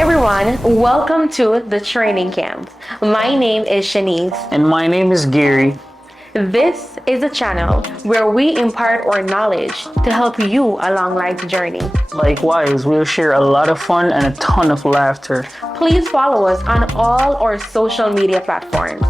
Hi everyone, welcome to the training camp. My name is Shanice. And my name is Gary. This is a channel where we impart our knowledge to help you along life's journey. Likewise, we'll share a lot of fun and a ton of laughter. Please follow us on all our social media platforms,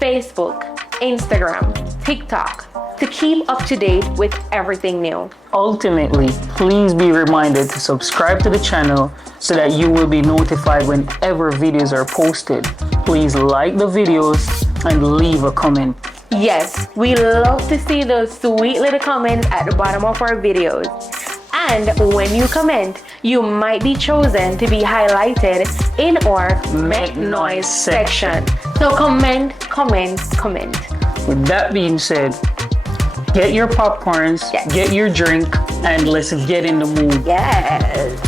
Facebook, Instagram, TikTok, to keep up to date with everything new. Ultimately, please be reminded to subscribe to the channel so that you will be notified whenever videos are posted. Please like the videos and leave a comment. Yes, we love to see those sweet little comments at the bottom of our videos. And when you comment, you might be chosen to be highlighted in our Make Noise section. So comment. With that being said, get your popcorns, yes, get your drink, and let's get in the mood. Yes.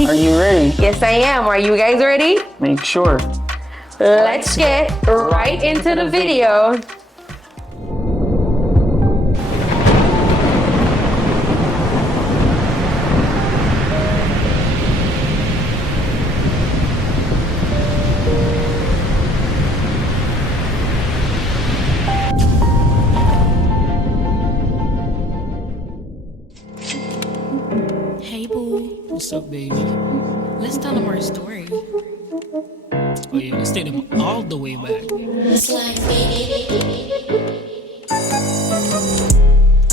Are you ready? Yes, I am. Are you guys ready? Make sure. Let's get right into the video. Hey boo, What's up, baby? let's tell them our story. Oh yeah, let's take them all the way back.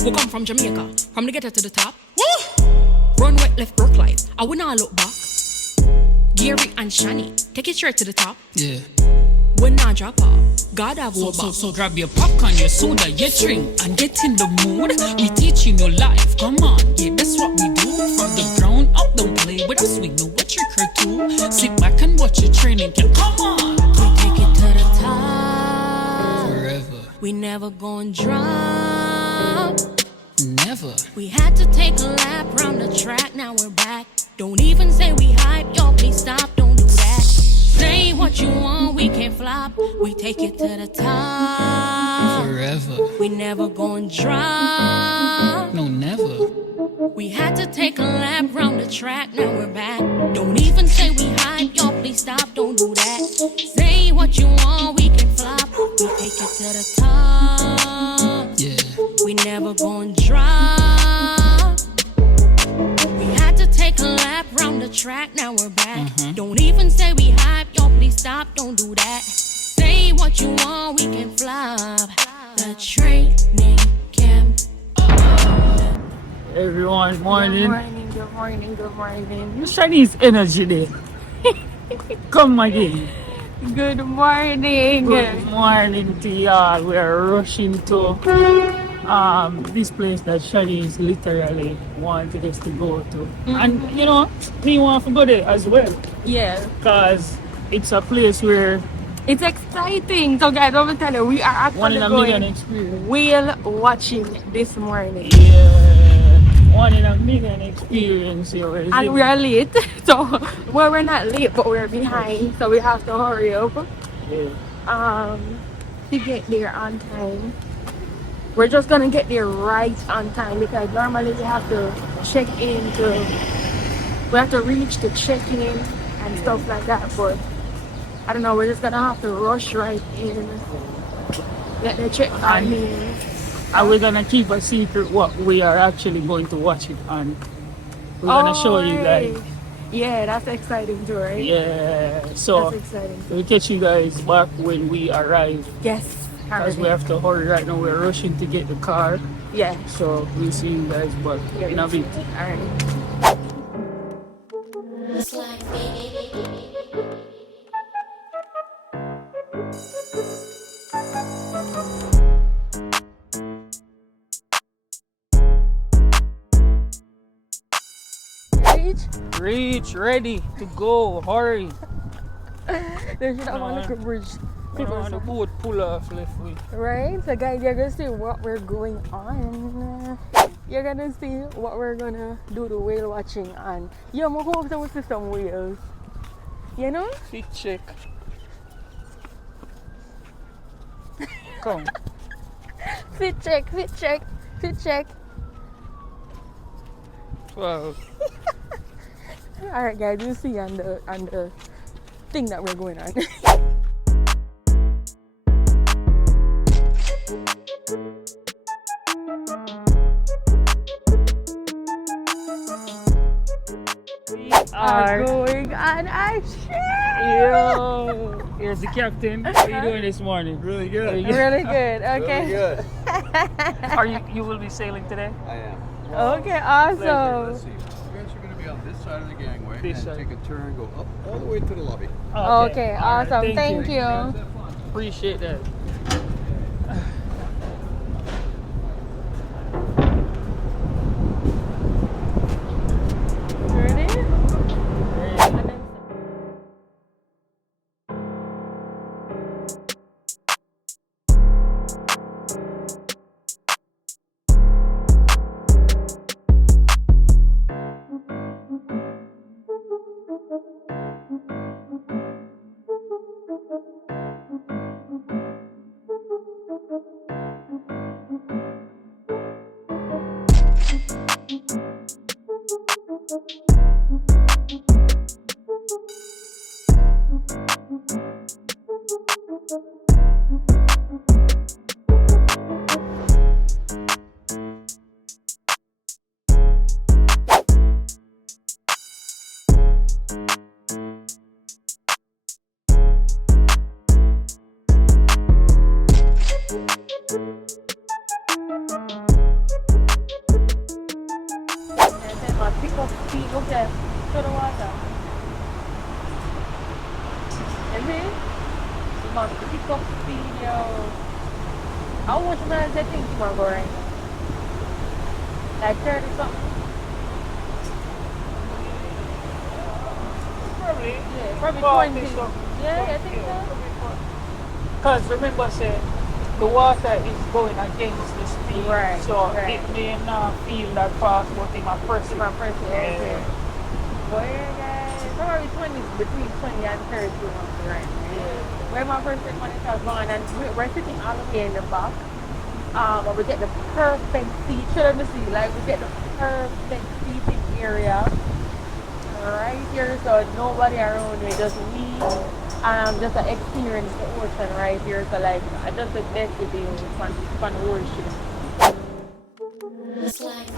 We come from Jamaica, from the ghetto to the top. Run wet, left broke life. I will not look back. Gary and Shani, take it straight to the top. Yeah. We not drop off. God have our back. So grab your popcorn, your soda, your drink, and get in the mood. We teaching your life, come on, yeah, that's what we do. From the ground up, don't play with us, we know what you're here to. Sit back and watch your training camp, come on. We take it to the top. Forever, We never gon' drop. never. We had to take a lap round the track, now we're back. Don't even say we hype, yo, please stop, don't do that. Say what you want, we can't flop. We take it to the top. Forever, We never gon' drop. no, never. We had to take a lap round the track, now we're back. Don't even say we hype, yo, please stop, don't do that. Say what you want, we can flop. We take it to the top. Yeah, We never gon' drop. We had to take a lap round the track, now we're back. Don't even say we hype, yo, please stop, don't do that. Say what you want, we can flop. The training camp. Everyone, morning. Good morning. Chinese energy there. Come again. Good morning. Good morning to y'all. We are rushing to this place that Shani is literally wanted us to go to. And you know, me want to go there as well. Yeah, Because it's a place where it's exciting. So guys, let me tell you, we are one in actually a million going experience. whale watching this morning. Yeah, one in a million experience here. And we are late. So, well, we're not late, but we're behind. So we have to hurry up Yeah. to get there on time. We're just gonna get there right on time because normally we have to check in we have to reach to check in and stuff like that. But I don't know, we're just gonna have to rush right in. Get the check on in. And we're gonna keep a secret what we are actually going to watch it on. We're gonna show you guys. Alright. Yeah, that's exciting too, right? Yeah. So That's exciting. we'll catch you guys back when we arrive. Yes. Because we have to hurry right now. We're rushing to get the car. Yeah. So we'll see you guys back in a bit. Alright. Reach, ready to go, hurry. They should have one little bridge. The boat pull off left way. Right? So guys, you're gonna see what we're going on. You're gonna see what we're gonna do the whale watching on. Yeah, I'm going to see some whales. You know? Fit check. Come. Fit check. 12. All right, guys, we'll see you on the thing that we're going on. We Are are. going on a ship. Yo, here's the captain. How are you doing this morning? Really good. Really good. Okay. Really good. Are you will be sailing today? I am. Okay, Let's awesome. see. You guys are going to be on this side of the gangway This and side. take a turn, go up all the way to the lobby. Okay, all right, awesome. Thank you. Have fun. Appreciate that. Ready? Pick up speed, okay, to the water. You see? You must pick up speed, yo. How much miles do you think you want to go right now? Like 30 something? Probably. Yeah, probably 40 20. something. Yeah, I think so. Because remember, say the water is going against the speed, Right, so right. it may not feel that fast, but in my person. My first Yeah. okay. Well, yeah, guys. Probably 20, between 20 and 30 months right now. Where my first when it was going, and we're sitting all the way in the back. But we get the perfect seat. Should have see, like we get the perfect seating area right here, so nobody around me, just me. Just to experience the ocean right here. So like, I just the best video on the whole ship. It's like,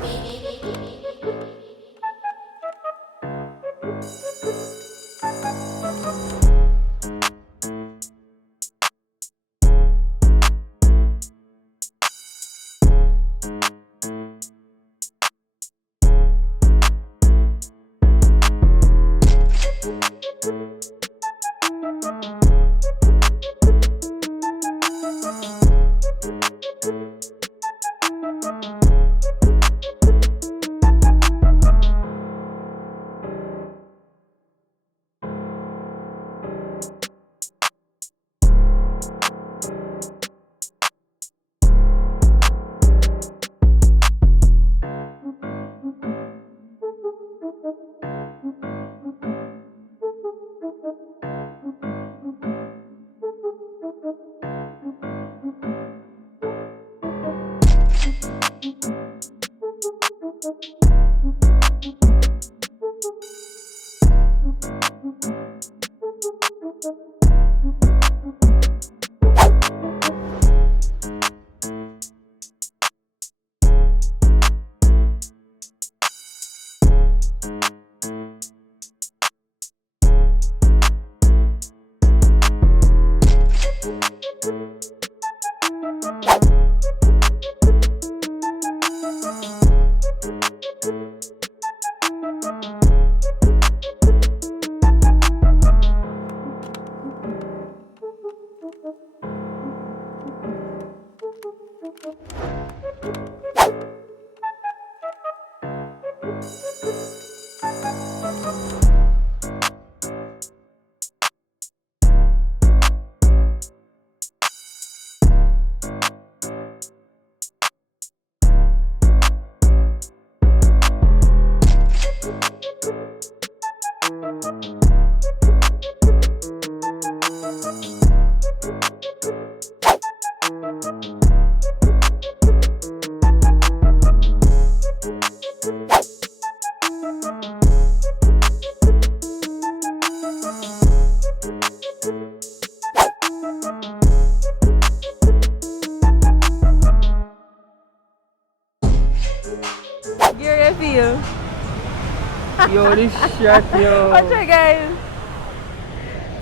Yo, this shot, yo. Watch it, guys.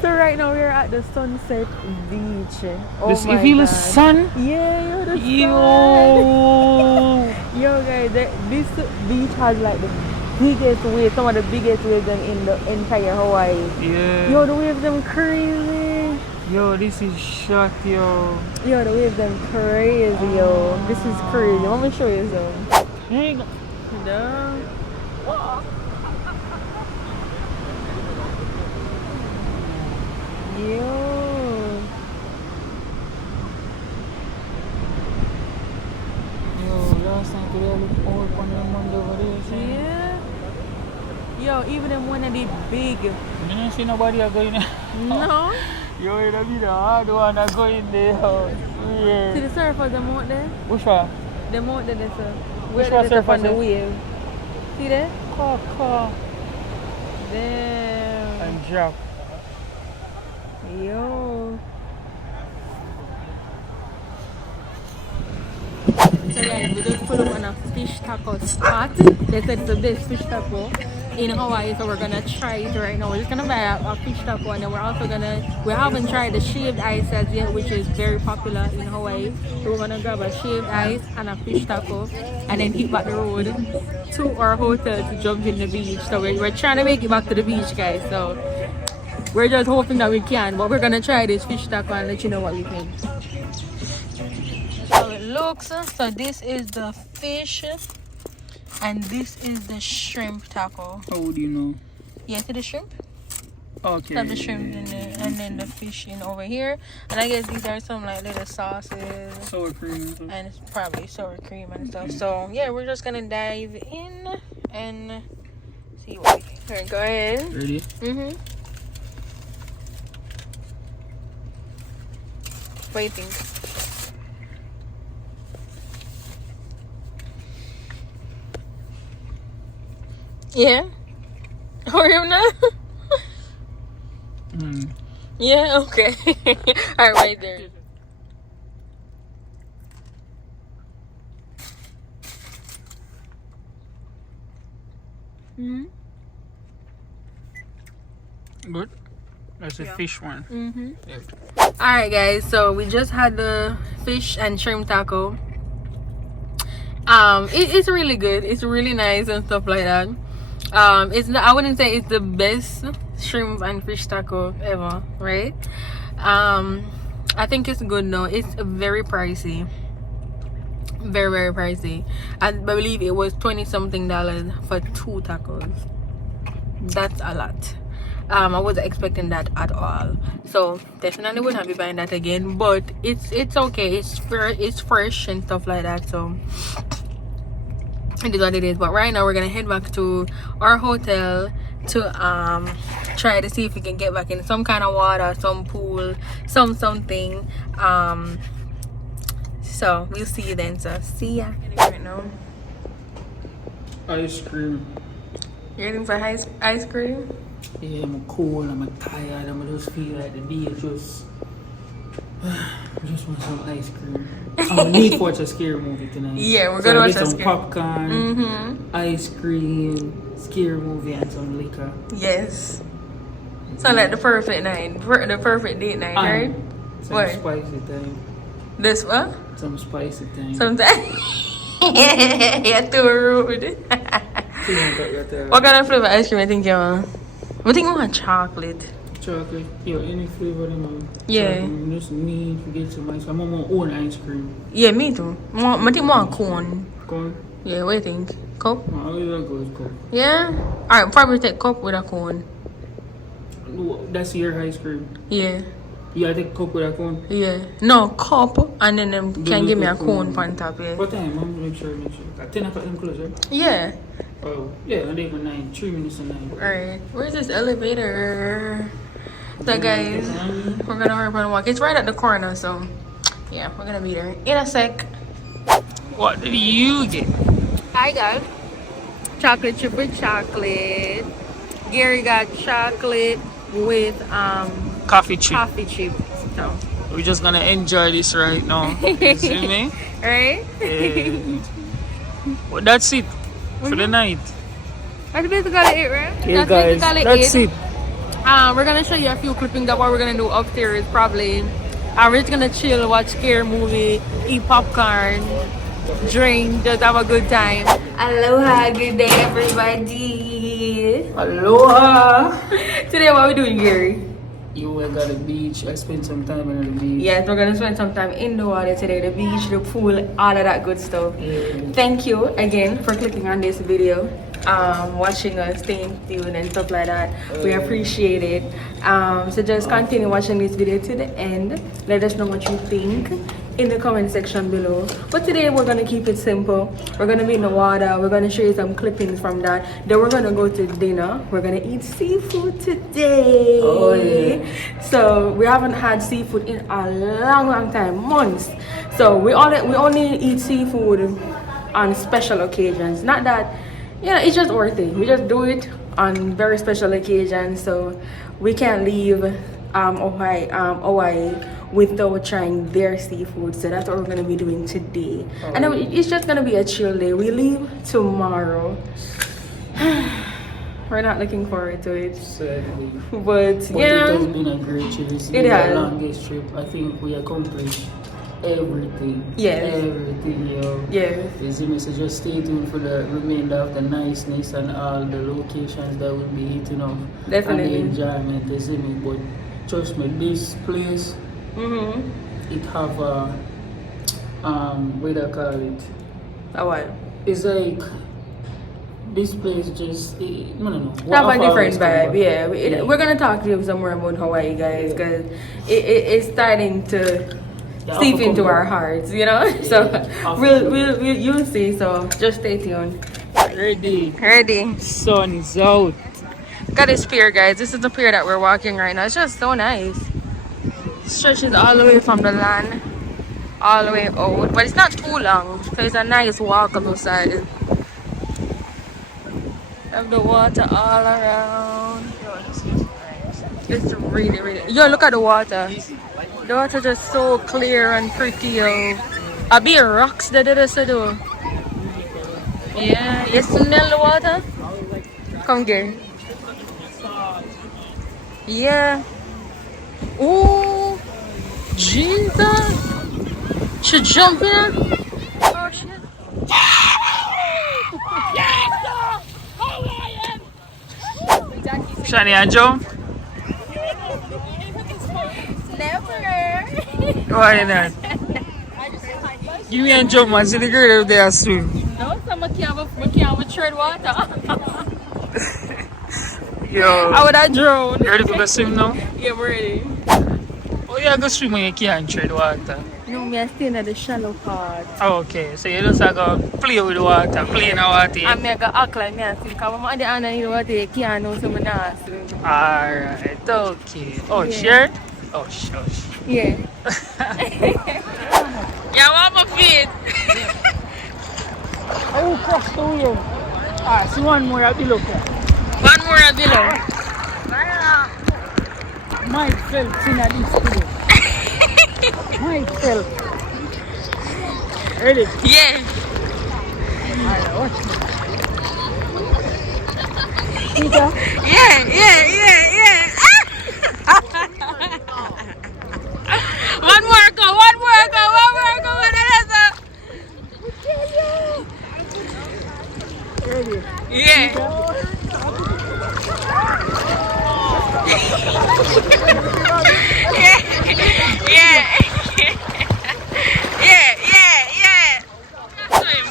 So right now we're at the Sunset Beach. Oh This, my you feel the God. sun? Yeah, yo, the Yo. sun. Yo, guys, this beach has like the biggest waves, some of the biggest waves in the entire Hawaii. Yeah. Yo, the waves them crazy. Yo, this is shot, yo. Yo, the waves them crazy, yo. This is crazy. Let me show you some. Hey, No. Yo. yo, last time today I looked all on them on over there. See? Yeah. Yo, even them one that did big. You don't see nobody are going there. No. Yo, it'll be the hard one are going there. See Yeah. the surfers, them out there? Which one? Them out there, they say. Which Where one they up on surfers the there? wave. See there? Car. Damn. And drop. Yo. So guys, we just put up on a fish taco spot. They said it's the best fish taco in Hawaii, so we're gonna try it right now. We're just gonna buy a fish taco, and then we haven't tried the shaved ice as yet, which is very popular in Hawaii. So we're gonna grab a shaved ice and a fish taco, and then hit back the road to our hotel to jump in the beach. So we're trying to make it back to the beach, guys. So we're just hoping that we can, but we're gonna try this fish taco and let you know what we think. That's how it looks. So this is the fish, and this is the shrimp taco. How would you know? Yeah, see the shrimp? Okay. So the shrimp in there, and then the fish in over here. And I guess these are some like little sauces. Sour cream. And it's probably sour cream and stuff. So yeah, we're just gonna dive in and see what we think. Alright, go ahead. Ready? Mm-hmm. What do you think? Yeah? Or you not? Yeah, okay. Alright, right there. Mm-hmm. Good. That's a fish one. Mm-hmm. Yeah. Alright guys, so we just had the fish and shrimp taco. It's really good. It's really nice and stuff like that. It's not, I wouldn't say it's the best shrimp and fish taco ever, right? I think it's good though. It's very pricey. Very, very pricey. I believe it was $20 something for 2 tacos. That's a lot. I wasn't expecting that at all, so definitely would not be buying that again, but it's okay. It's fresh and stuff like that, so it is what it is. But right now we're gonna head back to our hotel to try to see if we can get back in some kind of water, some pool, something. So we'll see you then. So see ya. Right now, Ice cream. you're looking for ice cream. Yeah, I'm cold, I'm tired, I'm just feel like the day just want some ice cream. I need to watch a scary movie tonight. Yeah, we're gonna watch some scary. popcorn, ice cream, scary movie, and some liquor. Yes. Sound like the perfect night, the perfect date night, right? Some What? spicy thing. This what? Some spicy thing. Sometimes. You're too rude. What What kind of flavor ice cream I think you want? I think I want chocolate. Chocolate. Yeah, any flavor them on. Yeah. Chocolate. Just need to get some ice cream. I want my own ice cream. Yeah, me too. I think I want cone. Corn? Yeah, what do you think? Cup? I always go with Coke. Yeah? Alright, probably take cup with a cone. That's your ice cream. Yeah. Yeah, I take Coke with a cone. Yeah. No, cup, and then them can give me a Cone. cone on top, yeah. What time? Make sure. At 10 o'clock them close, right? Yeah. Oh, yeah, and even 9. 3 minutes to 9. Alright. Where's this elevator? So guys, we're gonna hurry up and walk. It's right at the corner, so yeah, we're gonna be there in a sec. What did you get? I got chocolate chip with chocolate. Gary got chocolate with Coffee chip. coffee chip. So We're just gonna enjoy this right now. You see me? right? Well, that's it for the night. That's basically it, right? Yeah, That's guys, basically that's it. We're gonna show you a few clippings of what we're gonna do upstairs probably. We're just gonna chill, watch scary movie, eat popcorn, drink, just have a good time. Aloha, good day everybody. Aloha. Today what we doing, Gary? You went to the beach. I spent some time in the beach. Yes, we're gonna spend some time in the water today, the beach, the pool, all of that good stuff. Yeah. Thank you again for clicking on this video, watching us, staying tuned and stuff like that. We appreciate it. So just continue watching this video to the end. Let us know what you think in the comment section below. But today we're gonna keep it simple. We're gonna be in the water. We're gonna show you some clippings from that. Then we're gonna go to dinner. We're gonna eat seafood today. Oh yeah. So we haven't had seafood in a long time, months. So we only eat seafood on special occasions. Not that, you know, it's just our thing. We just do it on very special occasions. So we can't leave Hawaii without trying their seafood. So that's what we're gonna be doing today. And then it's just gonna be a chill day. We leave tomorrow. We're not looking forward to it. Sadly. But It yeah, has been a great trip. It's been the longest trip. I think we accomplished everything. Yes. Everything, yo. yeah. You see me, so just stay tuned for the remainder of the niceness and all the locations that we'll be hitting up. Definitely. And the enjoyment, you see me. But trust me, this place, it have a, what do I call it? A what? It's like, this place just, no. Have a different vibe, yeah. We're gonna talk to you some more about Hawaii, guys, because it's starting to seep into our hearts, you know. So you'll see. So just stay tuned. Ready. Sun is out. Got this pier, guys. This is the pier that we're walking right now. It's just so nice. Stretches all the way from the land, all the way out, but it's not too long, so it's a nice walkable side. Have the water all around. It's really. Yo, look at the water. The water just so clear and pretty, yo. A bit of rocks that it is to do. Yeah, you smell the water? Come here. Yeah. Oh, Jesus. She jump in. Oh, shit. Shani and Joe? Never. Why not? Give me a jump and see the girl up there swim. No, so I can't tread water. Yo. I would have drowned. You ready for the swim now? Yeah, I'm ready. Oh, you go swim when you can't tread water. No, me I stay in the shallow part. Oh, okay, so you just go play with the water, play in the water. And me I go act like me I swim. Because I'm at the end of the water, you can't know so I'm not swim. Alright, okay. Oh, Yeah. shirt? Oh, shush. Yeah. Yeah, want my feet? I will cross the wheel. Ah, see one more at below. One more below. My felt in a this below. My felt. Ready? Yeah. Alright, watch me. Yeah. One more go. Ready? Yeah.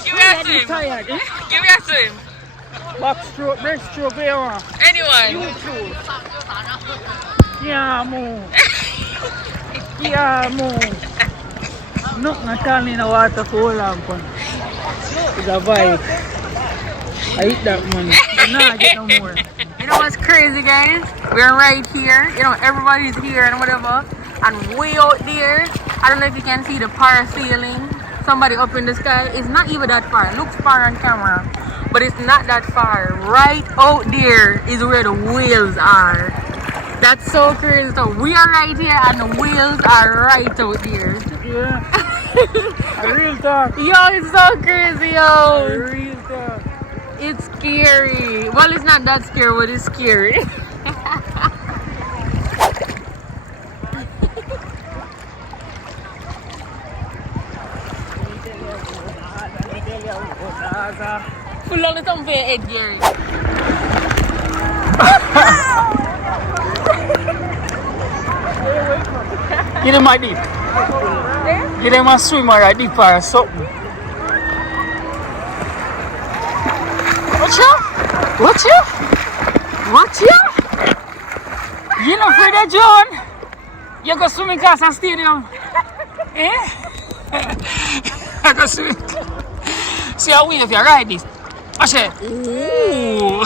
Give me a swim. Tired, eh? Give me a swim. Backstroke, breaststroke, where you want? Anyone. Yeah, move. Yeah, move. Nothing at all in the water for hold on. It's a vibe. I eat that money. But now I get no more. You know what's crazy, guys? We're right here. You know, everybody's here and whatever. And way out there, I don't know if you can see the parasailing. Somebody up in the sky. It's not even that far. It looks far on camera, but it's not that far. Right out there is where the whales are. That's so crazy. So we are right here and the whales are right out there. Yeah. A real talk. Yo, it's so crazy, A yo. real talk. It's scary. Well, it's not that scary, but it's scary. Full on the tongue for your head, Gary. Get him my deep. Get him a swimmer right deep or something. Watch out! Watch out! Watch out! You not afraid of John? You go swimming class at stadium. Eh? I go swimming. See how we if you ride this. Watch it. Ooh.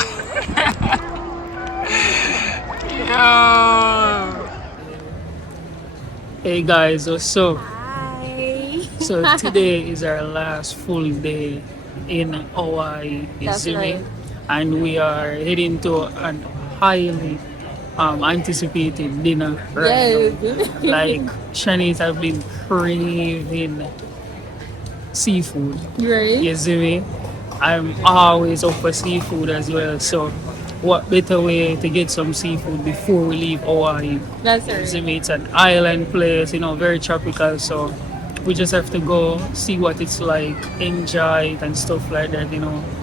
Yo. Hey guys, what's up? Hi. So today is our last full day in Hawaii, That's right. and we are heading to an highly anticipated dinner right now. Yes. Like Shanice have been craving seafood. Right? You see me? I'm always up for seafood as well. So what better way to get some seafood before we leave Hawaii? That's You see right. me? It's an island place, very tropical. So we just have to go see what it's like, enjoy it and stuff like that.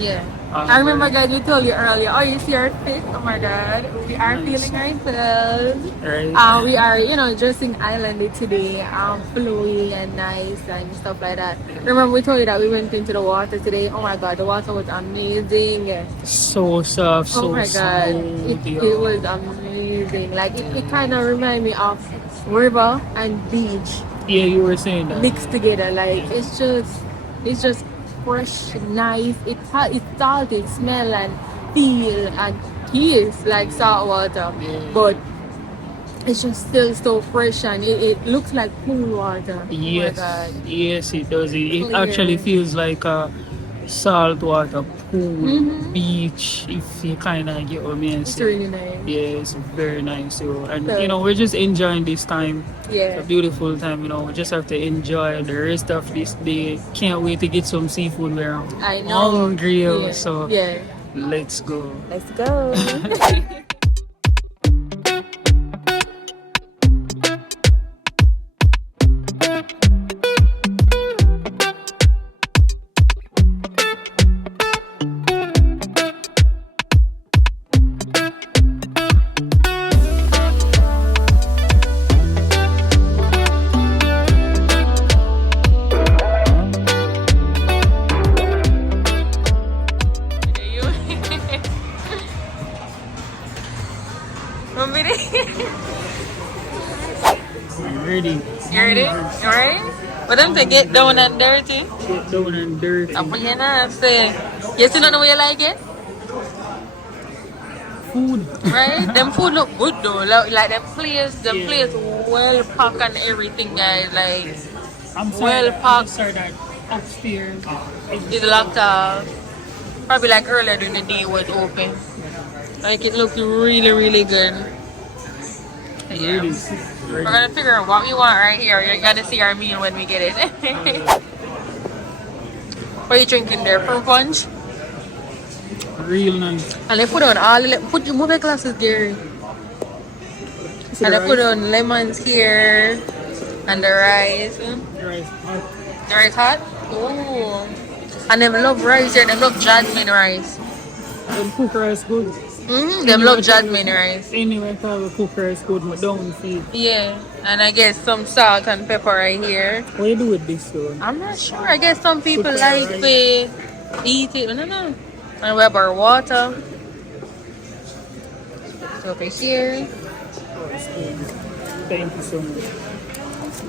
Yeah. I remember, guys, we told you earlier. Oh, you see our fit? Oh my God, we are Nice. feeling ourselves. Right? We are, dressing islandy today, flowy and nice and stuff like that. Remember, we told you that we went into the water today. Oh my God, the water was amazing. So soft, Oh so my God, smooth. it was amazing. Like it kind of reminded me of river and beach Yeah, you were saying that. mixed together. Like it's just fresh, nice. It's salty, smell and feel and taste like salt water, but it's just still so fresh and it looks like cool water. Yes, Oh my God. yes, it does. It Clear. actually feels like a saltwater pool, Mhm. beach, if you kind of get what I mean. It's really nice. Yeah, it's very nice. And So- we're just enjoying this time. Yeah. It's a beautiful time. We just have to enjoy the rest of this day. Can't wait to get some seafood. We're I know. hungry, Yeah. so Yeah. let's go. Let's go. Ready? You ready? You ready? For them to get down and dirty. Get down and dirty. Up on your knives, say. You still don't know what you like it? Food. Right? Them food look good though. Like them place Yeah. well packed and everything, guys. Like I'm Well packed. sorry that upstairs. it's locked off. Probably like earlier during the day was open. Like it looked really, really good. Yeah. Ready. We're gonna figure out what we want right here. You're gonna see our meal when we get it. What are you drinking there? Fruit punch? Real nice. And they put on move your glasses, Gary. And they put on lemons here and the rice. Rice. The rice hot? Ooh. And them love rice here, them love jasmine rice. Them cook rice good. Them love jasmine rice. Anyway, I will cook rice good, but don't feed. Yeah. And I guess some salt and pepper right here. What do you do with this one? I'm not sure. I guess some people Put like rice. to eat it. I don't know. And we have our water. So over here. Thank you so much.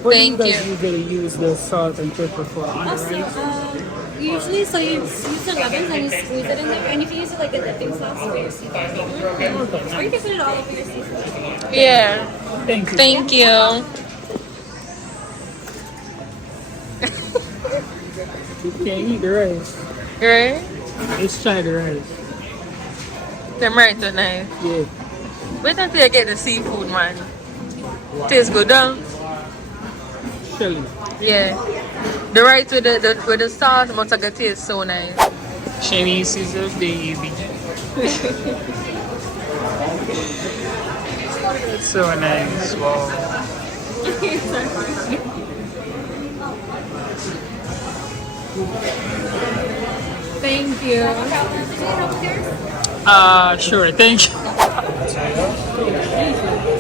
What Thank do you guys you. usually use the salt and pepper for on the Also, rice? usually, so you use the lemons and you squeeze it in there, and you can use it like a dipping sauce for your seafood. Or you can put it all over your seafood. Yeah. Thank you. Thank you. You can't eat the rice. Right? Let's try the rice. Them right tonight. Yeah. Wait until you get the seafood, man. Tastes good, huh? Shelly. Yeah. The rice with the sauce must have taste so nice. Shanice is a baby. That's so nice. Wow. Thank you. Sure. Thank you.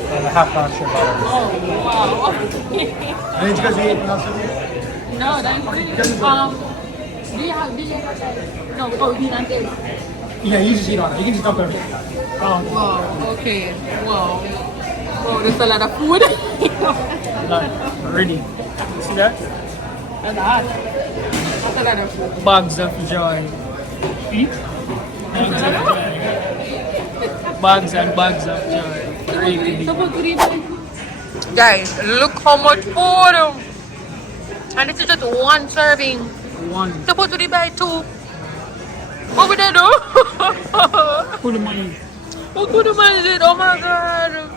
And a half pound shrimp butter. Wow. Did you guys eat anything else? No, thank you. Do you have no, oh, you not there. Yeah, you just eat on it. You can just dump it. Wow, okay. Wow. Wow, there's a lot of food. Already. See that? That's a lot of food. Bags of joy. Eat. Bags and bags of joy. Really. Guys, look how much food. And this is just one serving. One. Supposed to be buy two. What would I do? Put the money. What could the man did? Oh my god.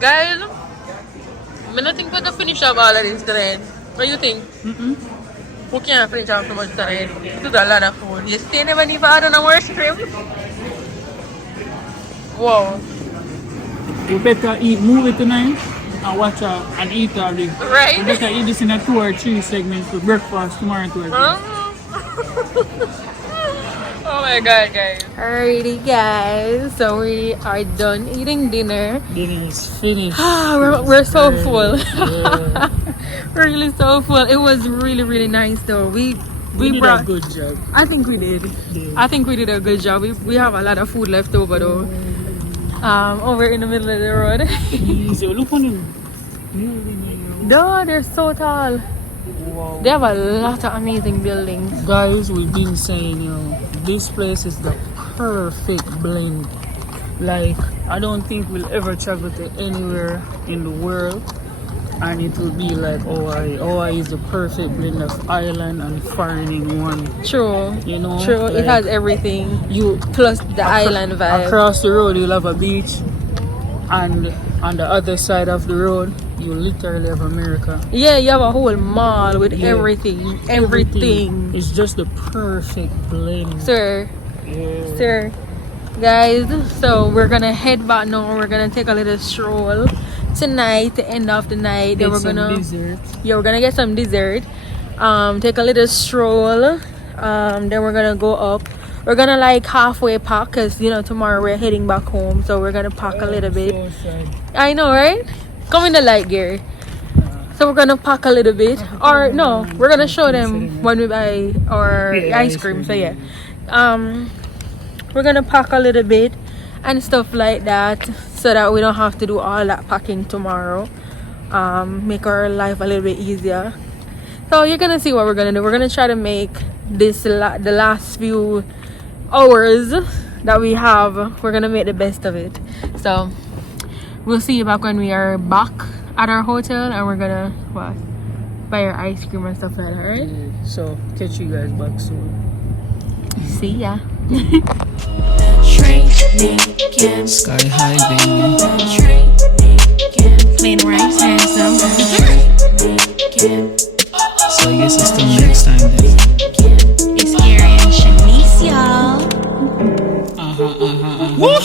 Guys, I'm not think to finish up all of this today. What do you think? We can't finish up so much today. This is a lot of food. You still never need to add on more shrimp. Wow. You better eat movie tonight and watch and eat all this. Right? You better eat this in a 2 or 3 segments for breakfast tomorrow too. Oh my god, guys. Alrighty, guys. So we are done eating dinner. Dinner is finished. we're so full. Yeah. We're really so full. It was really, really nice though. We did brought a good job. I think we did. Yeah. I think we did a good job. We have a lot of food left over though. Over in the middle of the road. Easy. Look on them. No, they're so tall. Wow. They have a lot of amazing buildings. Guys, we've been saying, this place is the perfect blend. Like, I don't think we'll ever travel to anywhere in the world and it will be like Hawaii. Hawaii is the perfect blend of island and foreign in one. True. You know? True. Like, it has everything. Plus the island vibe. Across the road, you'll have a beach, and on the other side of the road, you literally have America. Yeah, you have a whole mall with everything. Everything. It's just the perfect blend. Sir. Yeah. Sir. Guys, so we're gonna head back now. We're gonna take a little stroll tonight, the end of the night. Then we're gonna get some dessert. Take a little stroll. Then we're gonna go up. We're gonna like halfway pack because tomorrow we're heading back home, so we're gonna pack a little bit. So I know, right? Come in the light, Gary. So we're gonna pack a little bit, or no, we're gonna show them when we buy our ice cream. So yeah, we're gonna pack a little bit and stuff like that, so that we don't have to do all that packing tomorrow. Make our life a little bit easier. So you're gonna see what we're gonna do. We're gonna try to make this the last few hours that we have. We're gonna make the best of it. So we'll see you back when we are back at our hotel, and we're gonna buy our ice cream and stuff like that, right? yeah. So catch you guys back soon. See ya. Sky high, baby. Plain rice, handsome. So I guess it's till next time then. It's Gary and Shanice, y'all. Woo!